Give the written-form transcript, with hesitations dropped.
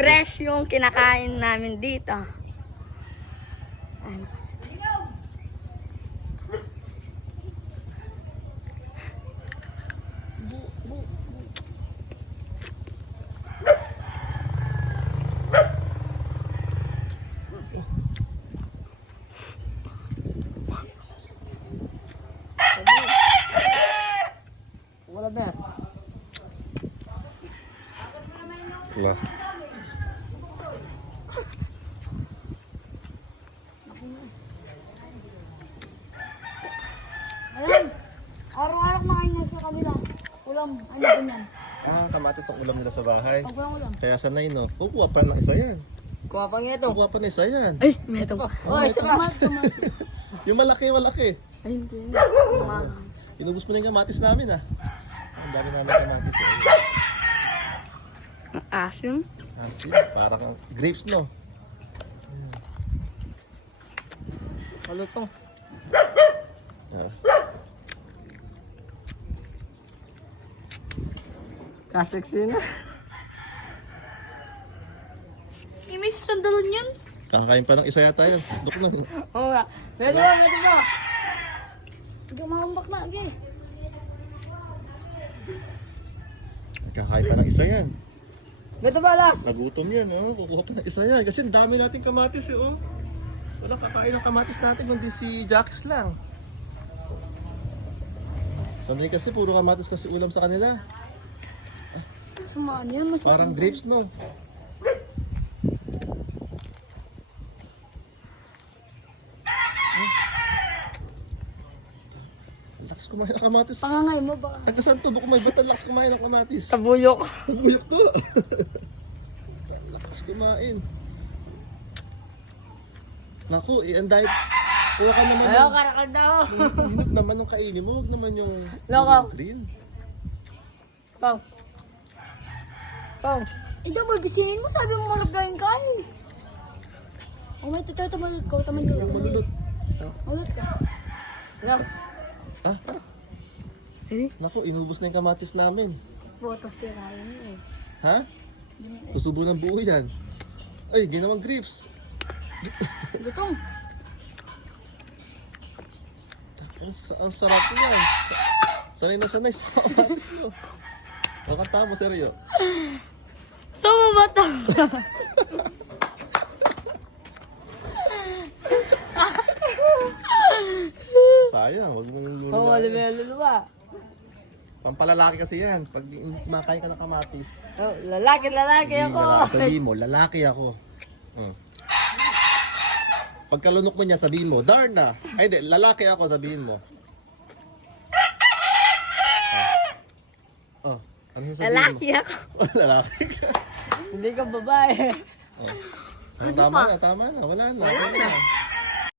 Fresh yung kinakain namin dito. Ano? Wala ba yan? Wala. Alam, araw-araw makain na sa kanila. Ulam, ano din yan? Kamatis ang ulam nila sa bahay. Pag walang ulam. Kaya sanay no. Kukuha pa ng isa yan. Kuha pa nga ito. Kukuha pa ng isa yan. Ay, may ito. Oh, isa pa. Yung malaki. Ay, hindi. Inubos mo na yung kamatis namin ah. Ang dami namin kamatis eh. Ang asim. Asin, parang grapes no. Malutong. Ah. Kaseksi na. May sandalan yan. Kakain pa ng isa yata yan. Duk na. Oo nga. Meron ba? Meron ba? Hindi mamambak na, okay. Kakain pa ng isa yan. Meron ba, Las? Nagutom yan oh. Kukuha pa ng isa yan. Kasi ang dami nating kamatis eh oh. Wala kakain ng kamatis natin kundi si Jackis lang. Sanay kasi puro kamatis kasi ulam sa kanila. Sumaan yan. Mas Parang grapes no. Lakas kumain ng kamatis. pangangay mo ba? Hanggang to, baka may batal lakas kumain ng kamatis. Tabuyok. Buyok to. Lakas kumain. Naku, anday. Kuha ka naman Ayaw, ng karakal daw. hinap naman ng kainin mo. Huwag naman yung Loko. green. Pang. Pang. Ito, bibisihin mo. Sabi mo marap lang yung kain. Oh, may tataw tamalot ko. Tamalot. Yung malulot. Malot ka. Lang. Ah? Naku, inubos na yung kamatis namin. Boto si Ryan eh. Ha? Susubo ng buo yan. Ay, ginawang grapes. Gutong. Ang sarap yan. Sanay na sanay sa kamatis mo. Nakanta mo, seryo. Sama ba ito? Sayang, huwag mong Oo, luluwa. malimelo ba? Pampalalaki kasi yan. Pag kumakain ka ng kamatis. Oh, lalaki ako. Sabihin mo, lalaki ako. Pagkalunok mo niya, sabihin mo, Darna. Ay, di, lalaki ako, sabihin mo. Oh, ano yung sabihin Lalaki mo? ako. Lalaki ka. Hindi ka babae. Tama na, wala na. Wala na.